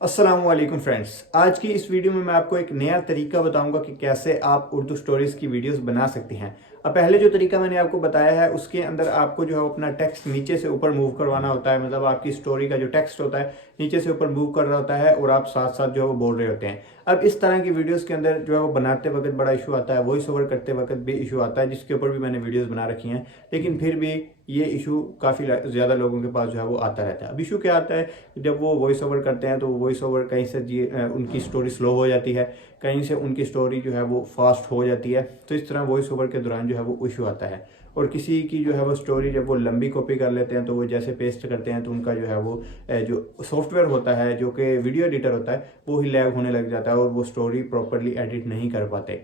अस्सलाम वालेकुम फ्रेंड्स। आज की इस वीडियो में मैं आपको एक नया तरीका बताऊंगा कि कैसे आप उर्दू स्टोरीज की वीडियोस बना सकते हैं। अब पहले जो तरीका मैंने आपको बताया है उसके अंदर आपको जो है अपना टेक्स्ट नीचे से ऊपर मूव करवाना होता है, मतलब आपकी स्टोरी का जो टेक्स्ट होता है नीचे से ऊपर मूव कर रहा होता है और आप साथ साथ जो है वो बोल रहे होते हैं। अब इस तरह की वीडियोस के अंदर जो है वो बनाते वक्त बड़ा इशू आता है, वॉइस ओवर करते वक्त भी इशू आता है, जिसके ऊपर भी मैंने वीडियोस बना रखी हैं, लेकिन फिर भी ये इशू काफ़ी ज़्यादा लोगों के पास जो है वो आता रहता है। अब इशू क्या आता है, जब वो वॉइस ओवर करते हैं तो वॉइस ओवर कहीं से उनकी स्टोरी स्लो हो जाती है, कहीं से उनकी स्टोरी जो है वो फास्ट हो जाती है, तो इस तरह वॉइस ओवर के दौरान जो है वो इशू आता है। और किसी की जो है वो स्टोरी जब वो लंबी कॉपी कर लेते हैं तो वो जैसे पेस्ट करते हैं तो उनका जो है वो जो सॉफ्टवेयर होता है जो कि वीडियो एडिटर होता है वो ही लैग होने लग जाता है और वो स्टोरी प्रॉपरली एडिट नहीं कर पाते।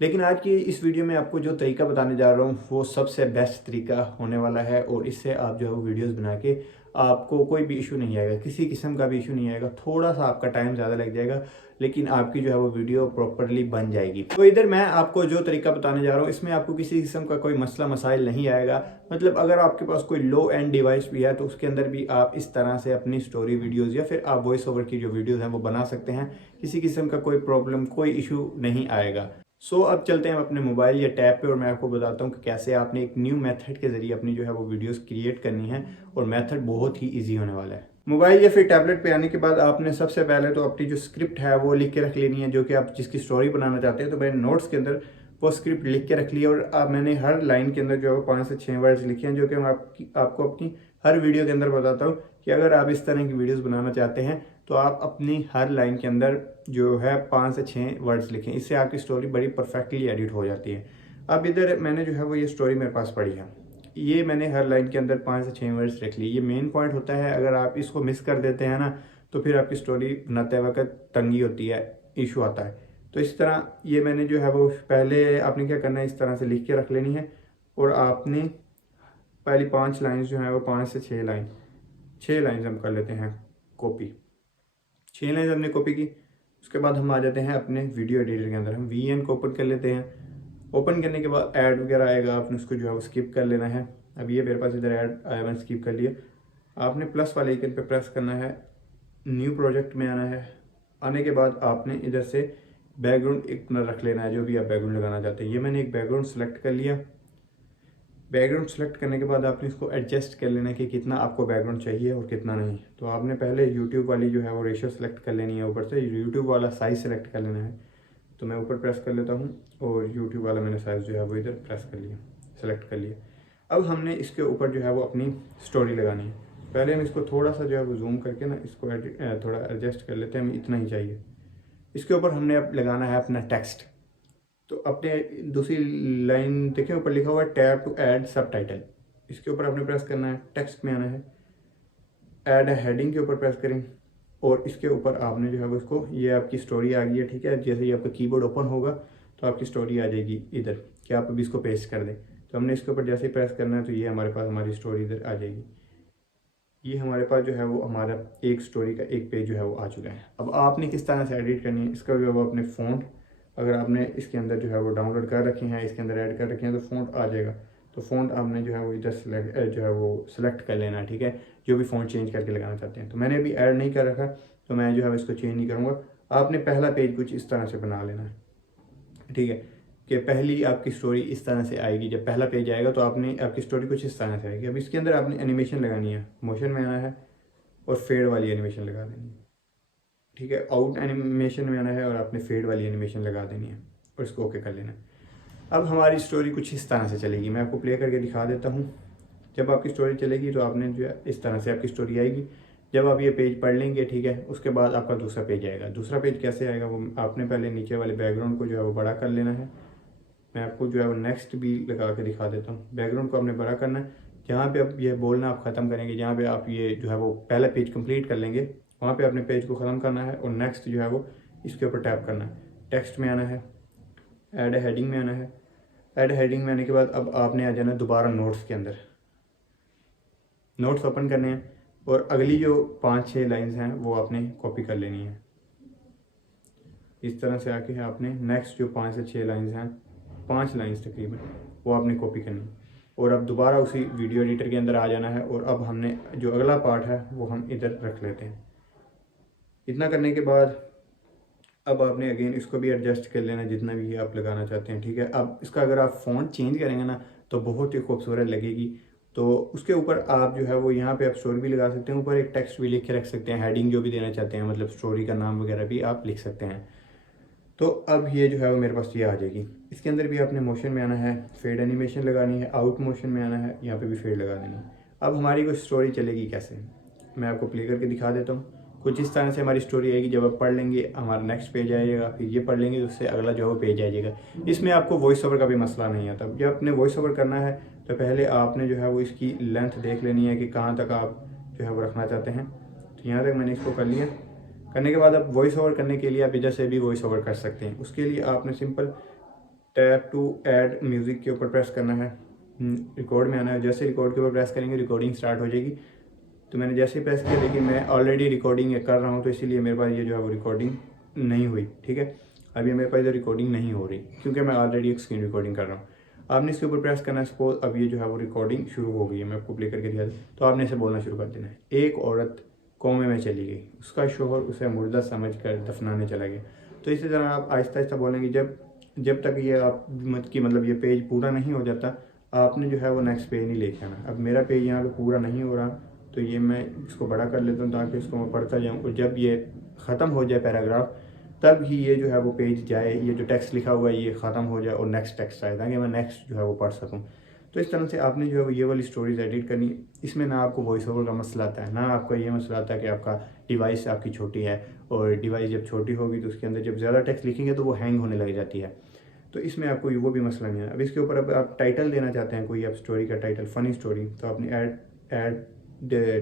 लेकिन आज की इस वीडियो में आपको जो तरीका बताने जा रहा हूँ वो सबसे बेस्ट तरीका होने वाला है और इससे आप जो है वो वीडियोस बना के आपको कोई भी इशू नहीं आएगा, किसी किस्म का भी इशू नहीं आएगा। थोड़ा सा आपका टाइम ज़्यादा लग जाएगा लेकिन आपकी जो है वो वीडियो प्रॉपरली बन जाएगी। तो इधर मैं आपको जो तरीका बताने जा रहा हूँ इसमें आपको किसी किस्म का कोई मसला मसाइल नहीं आएगा। मतलब अगर आपके पास कोई लो एंड डिवाइस भी है तो उसके अंदर भी आप इस तरह से अपनी स्टोरी वीडियोज़ या फिर आप वॉइस ओवर की जो वीडियोज़ हैं वो बना सकते हैं। किसी किस्म का कोई प्रॉब्लम कोई इशू नहीं आएगा। अब चलते हैं अपने मोबाइल या टैब पे और मैं आपको बताता हूँ कि कैसे आपने एक न्यू मेथड के ज़रिए अपनी जो है वो वीडियोस क्रिएट करनी है। और मेथड बहुत ही इजी होने वाला है। मोबाइल या फिर टैबलेट पे आने के बाद आपने सबसे पहले तो अपनी जो स्क्रिप्ट है वो लिख के रख लेनी है, जो कि आप जिसकी स्टोरी बनाना चाहते हैं। तो मैंने नोट्स के अंदर वो स्क्रिप्ट लिख के रख ली और अब मैंने हर लाइन के अंदर जो है वो 5 से 6 वर्ड्स लिखे हैं, जो कि मैं आपको अपनी हर वीडियो के अंदर बताता हूँ कि अगर आप इस तरह की वीडियोज़ बनाना चाहते हैं तो आप अपनी हर लाइन के अंदर जो है 5 से 6 वर्ड्स लिखें। इससे आपकी स्टोरी बड़ी परफेक्टली एडिट हो जाती है। अब इधर मैंने जो है वो ये स्टोरी मेरे पास पड़ी है, ये मैंने हर लाइन के अंदर 5 से 6 वर्ड्स लिख लिए। ये मेन पॉइंट होता है, अगर आप इसको मिस कर देते हैं ना तो फिर आपकी स्टोरी बनाते वक्त तंगी होती है, इशू आता है। तो इस तरह ये मैंने जो है वो पहले आपने क्या करना है, इस तरह से लिख के रख लेनी है और आपने पहली 5 लाइन्स जो है वो 5 से 6 लाइन्स हम कर लेते हैं कॉपी। 6 लाइन्स हमने कॉपी की, उसके बाद हम आ जाते हैं अपने वीडियो एडिटर के अंदर। हम वीएन को ओपन कर लेते हैं। ओपन करने के बाद ऐड वगैरह आएगा, आपने उसको जो है वो स्किप कर लेना है। अब ये मेरे पास इधर ऐड आया, मैंने स्किप कर लिया। आपने प्लस वाले आइकन पे प्रेस करना है, न्यू प्रोजेक्ट में आना है। आने के बाद आपने इधर से बैकग्राउंड एक अपना रख लेना है, जो भी आप बैकग्राउंड लगाना चाहते हैं। ये मैंने एक बैकग्राउंड सेलेक्ट कर लिया। बैकग्राउंड सेलेक्ट करने के बाद आपने इसको एडजस्ट कर लेना है कि कितना आपको बैकग्राउंड चाहिए और कितना नहीं। तो आपने पहले यूट्यूब वाली जो है वो रेशियो सेलेक्ट कर लेनी है, ऊपर से यूट्यूब वाला साइज़ सेलेक्ट कर लेना है। तो मैं ऊपर प्रेस कर लेता हूँ और यूट्यूब वाला मैंने साइज़ जो है वो इधर प्रेस कर लिया, सेलेक्ट कर लिया। अब हमने इसके ऊपर जो है वो अपनी स्टोरी लगानी है। पहले हम इसको थोड़ा सा जो है वो जूम करके ना इसको थोड़ा एडजस्ट कर लेते हैं, हमें इतना ही चाहिए। इसके ऊपर हमने अब लगाना है अपना टेक्स्ट। तो अपने दूसरी लाइन देखें, ऊपर लिखा हुआ है टैब टू ऐड सब टाइटल। इसके ऊपर आपने प्रेस करना है, टेक्स्ट में आना है, ऐड हेडिंग के ऊपर प्रेस करें और इसके ऊपर आपने जो है वो इसको, ये आपकी स्टोरी आ गई है, ठीक है। जैसे ही आपका कीबोर्ड ओपन होगा तो आपकी स्टोरी आ जाएगी इधर कि आप अभी इसको पेस्ट कर दें। तो हमने इसके ऊपर जैसे ही प्रेस करना है तो ये हमारे पास हमारी स्टोरी इधर आ जाएगी। ये हमारे पास जो है वो हमारा एक स्टोरी का एक पेज जो है वो आ चुका है। अब आपने किस तरह से एडिट करनी है, इसका जो है वो अपने फ़ॉन्ट, अगर आपने इसके अंदर जो है वो डाउनलोड कर रखे हैं, इसके अंदर ऐड कर रखे हैं तो फ़ॉन्ट आ जाएगा। तो फ़ॉन्ट आपने जो है वो इधर सेलेक्ट जो है वो सिलेक्ट कर लेना है, ठीक है, जो भी फ़ॉन्ट चेंज करके लगाना चाहते हैं। तो मैंने अभी ऐड नहीं कर रखा तो मैं जो है इसको चेंज नहीं करूँगा। आपने पहला पेज कुछ इस तरह से बना लेना है, ठीक है, कि पहली आपकी स्टोरी इस तरह से आएगी। जब पहला पेज आएगा तो आपने आपकी स्टोरी कुछ इस तरह से आएगी। अब इसके अंदर आपने एनिमेशन लगानी है, मोशन में आना है और फेड वाली एनिमेशन लगा देनी है, ठीक है। आउट एनिमेशन में आना है और आपने फेड वाली एनिमेशन लगा देनी है और इसको ओके कर लेना है। अब हमारी स्टोरी कुछ इस तरह से चलेगी, मैं आपको प्ले करके दिखा देता हूँ। जब आपकी स्टोरी चलेगी तो आपने जो है इस तरह से आपकी स्टोरी आएगी। जब आप ये पेज पढ़ लेंगे, ठीक है, उसके बाद आपका दूसरा पेज आएगा। दूसरा पेज कैसे आएगा, वो आपने पहले नीचे वाले बैकग्राउंड को जो है वो बड़ा कर लेना है। मैं आपको जो है वो नेक्स्ट भी लगा के दिखा देता हूँ। बैकग्राउंड को आपने बड़ा करना है, जहाँ पे आप ये बोलना आप ख़त्म करेंगे, जहाँ पे आप ये जो है वो पहला पेज कंप्लीट कर लेंगे, वहाँ पे अपने पेज को ख़त्म करना है और नेक्स्ट जो है वो इसके ऊपर टैप करना है। टेक्स्ट में आना है, ऐड हेडिंग में आना है। ऐड हेडिंग में आने के बाद अब आपने आ जाना दोबारा नोट्स के अंदर, नोट्स ओपन करने हैं और अगली जो 5-6 लाइन्स हैं वो आपने कॉपी कर लेनी है। इस तरह से आके आपने नेक्स्ट जो 5 से 6 लाइन्स हैं, 5 लाइन्स तकरीबन, वो आपने कॉपी करनी है और अब दोबारा उसी वीडियो एडिटर के अंदर आ जाना है और अब हमने जो अगला पार्ट है वो हम इधर रख लेते हैं। इतना करने के बाद अब आपने अगेन इसको भी एडजस्ट कर लेना जितना भी आप लगाना चाहते हैं, ठीक है। अब इसका अगर आप फ़ॉन्ट चेंज करेंगे ना तो बहुत ही खूबसूरत लगेगी। तो उसके ऊपर आप जो है वो यहाँ पे आप स्टोरी भी लगा सकते हैं, ऊपर एक टेक्स्ट भी लिख के रख सकते हैं, हेडिंग जो भी देना चाहते हैं, मतलब स्टोरी का नाम वगैरह भी आप लिख सकते हैं। तो अब ये जो है वो मेरे पास ये आ जाएगी। इसके अंदर भी आपने मोशन में आना है, फेड एनिमेशन लगानी है, आउट मोशन में आना है, यहाँ पे भी फेड लगा देनी है। अब हमारी कोई स्टोरी चलेगी कैसे, मैं आपको प्ले करके दिखा देता हूँ। कुछ इस तरह से हमारी स्टोरी आएगी। जब आप पढ़ लेंगे हमारा नेक्स्ट पेज आएगा, फिर ये पढ़ लेंगे तो उससे अगला जो है वो पेज आ जाएगा। इसमें आपको वॉइस ओवर का भी मसला नहीं आता। जब आपने वॉइस ओवर करना है तो पहले आपने जो है वो इसकी लेंथ देख लेनी है कि कहाँ तक आप जो है वो रखना चाहते हैं। तो यहाँ तक मैंने इसको कर लिया। करने के बाद अब वॉइस ओवर करने के लिए आप इधर से भी वॉइस ओवर कर सकते हैं। उसके लिए आपने simple tap to add music के ऊपर प्रेस करना है, रिकॉर्ड में आना है। जैसे रिकॉर्ड के ऊपर प्रेस करेंगे रिकॉर्डिंग स्टार्ट हो जाएगी। तो मैंने जैसे ही प्रेस किया, लेकिन मैं ऑलरेडी रिकॉर्डिंग कर रहा हूँ तो इसीलिए मेरे पास ये जो है वो रिकॉर्डिंग नहीं हुई, ठीक है। अभी मेरे पास इधर रिकॉर्डिंग नहीं हो रही क्योंकि मैं ऑलरेडी एक स्क्रीन रिकॉर्डिंग कर रहा हूँ। आपने इसके ऊपर प्रेस करना है। सपोज अब ये जो है वो रिकॉर्डिंग शुरू हो गई है, मैं आपको प्ले करके दिखा दूँ। तो आपने इसे बोलना शुरू कर देना है। एक औरत कौमे में चली गई, उसका शोहर उसे मुर्दा समझकर दफनाने चला गया। तो इसी तरह आप आहिस्ता आहिस्ता बोलेंगे जब तक ये आप मतलब ये पेज पूरा नहीं हो जाता, आपने जो है वो नेक्स्ट पेज नहीं लेके आना। अब मेरा पेज यहाँ पे पूरा नहीं हो रहा तो ये मैं इसको बड़ा कर लेता हूँ ताकि इसको मैं पढ़ता जाऊँ, और जब ये ख़त्म हो जाए पैराग्राफ तब ही ये जो है वो पेज जाए, ये जो टेक्स्ट लिखा हुआ है ये ख़त्म हो जाए और नेक्स्ट टेक्स्ट आए ताकि मैं नेक्स्ट जो है वो पढ़ सकूँ। तो इस तरह से आपने जो है वो ये वाली स्टोरीज एडिट करनी। इसमें ना आपको वॉइस ओवर का मसला आता है, ना आपका ये मसला आता है कि आपका डिवाइस आपकी छोटी है, और डिवाइस जब छोटी होगी तो उसके अंदर जब ज़्यादा टेक्स्ट लिखेंगे तो वो हैंग होने लग जाती है। तो इसमें आपको वो भी मसला नहीं है। अब इसके ऊपर अब आप टाइटल देना चाहते हैं कोई आप स्टोरी का टाइटल, फ़नी स्टोरी, तो आपने ऐड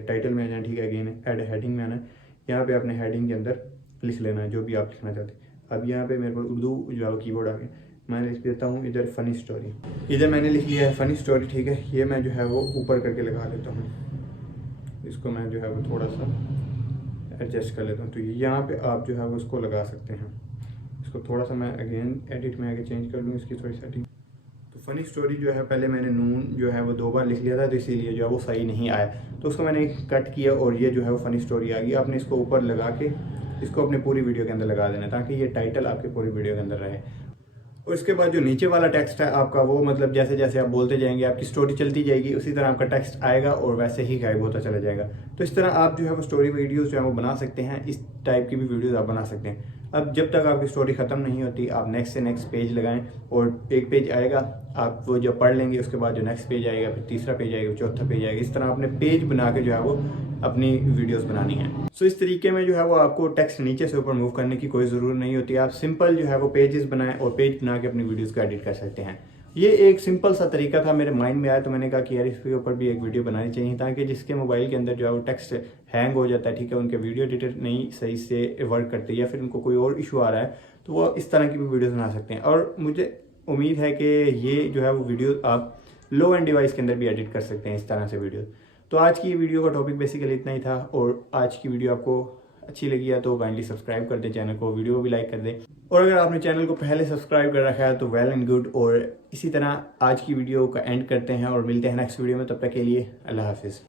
टाइटल में आ जाना, ठीक है। अगेन ऐड हेडिंग में आना है। यहाँ पे आपने हेडिंग के अंदर लिख लेना है जो भी आप लिखना चाहते हैं। अब यहाँ पे मेरे पास उर्दू जो है कीबोर्ड आ गया, मैं लिख देता हूँ इधर फ़नी स्टोरी। इधर मैंने लिख लिया है फ़नी स्टोरी, ठीक है। ये मैं जो है वो ऊपर करके लगा देता हूँ, इसको मैं जो है वो थोड़ा सा एडजस्ट कर लेता हूँ। तो यहाँ पे आप जो है वो उसको लगा सकते हैं। इसको थोड़ा सा मैं अगेन एडिट में आगे चेंज कर लूँ इसकी थोड़ी सेटिंग। तो फ़नी स्टोरी जो है पहले मैंने नून जो है वो 2 बार लिख लिया था तो इसीलिए जो है वो सही नहीं आया, तो उसको मैंने कट किया और ये जो है वो फ़नी स्टोरी आ गई। आपने इसको ऊपर लगा के इसको अपनी पूरी वीडियो के अंदर लगा देना ताकि ये टाइटल आपके पूरी वीडियो के अंदर रहे। और इसके बाद जो नीचे वाला टेक्स्ट है आपका, वो मतलब जैसे जैसे आप बोलते जाएंगे आपकी स्टोरी चलती जाएगी, उसी तरह आपका टेक्स्ट आएगा और वैसे ही गायब होता चला जाएगा। तो इस तरह आप जो है वो स्टोरी वीडियोस जो है वो बना सकते हैं। इस टाइप की भी वीडियोस आप बना सकते हैं। अब जब तक आपकी स्टोरी ख़त्म नहीं होती आप नेक्स्ट से नेक्स्ट पेज लगाएं, और एक पेज आएगा आप वो जब पढ़ लेंगे उसके बाद जो नेक्स्ट पेज आएगा, फिर तीसरा पेज आएगा, चौथा पेज आएगा। इस तरह आपने पेज बना के जो है वो अपनी वीडियोस बनानी है। सो इस तरीके में जो है वो आपको टेक्स्ट नीचे से ऊपर मूव करने की कोई ज़रूरत नहीं होती। आप सिंपल जो है वो पेजेस बनाएं और पेज बना के अपनी वीडियोस को एडिट कर सकते हैं। ये एक सिंपल सा तरीका था, मेरे माइंड में आया तो मैंने कहा कि यार इसके ऊपर भी एक वीडियो बनानी चाहिए ताकि जिसके मोबाइल के अंदर जो है वो टेक्स्ट हैंग हो जाता है, ठीक है, उनके वीडियो एडिटर नहीं सही से वर्क करते या फिर उनको कोई और इशू आ रहा है, तो वो इस तरह की भी वीडियोस बना सकते हैं। और मुझे उम्मीद है कि ये जो है वो वीडियो आप लो एंड डिवाइस के अंदर भी एडिट कर सकते हैं इस तरह से वीडियो। तो आज की वीडियो का टॉपिक बेसिकली इतना ही था, और आज की वीडियो आपको अच्छी लगी है तो काइंडली सब्सक्राइब कर दें चैनल को, वीडियो को भी लाइक कर दें, और अगर आपने चैनल को पहले सब्सक्राइब कर रखा है तो वेल एंड गुड। और इसी तरह आज की वीडियो का एंड करते हैं और मिलते हैं नेक्स्ट वीडियो में। तब तक के लिए अल्लाह हाफिज़।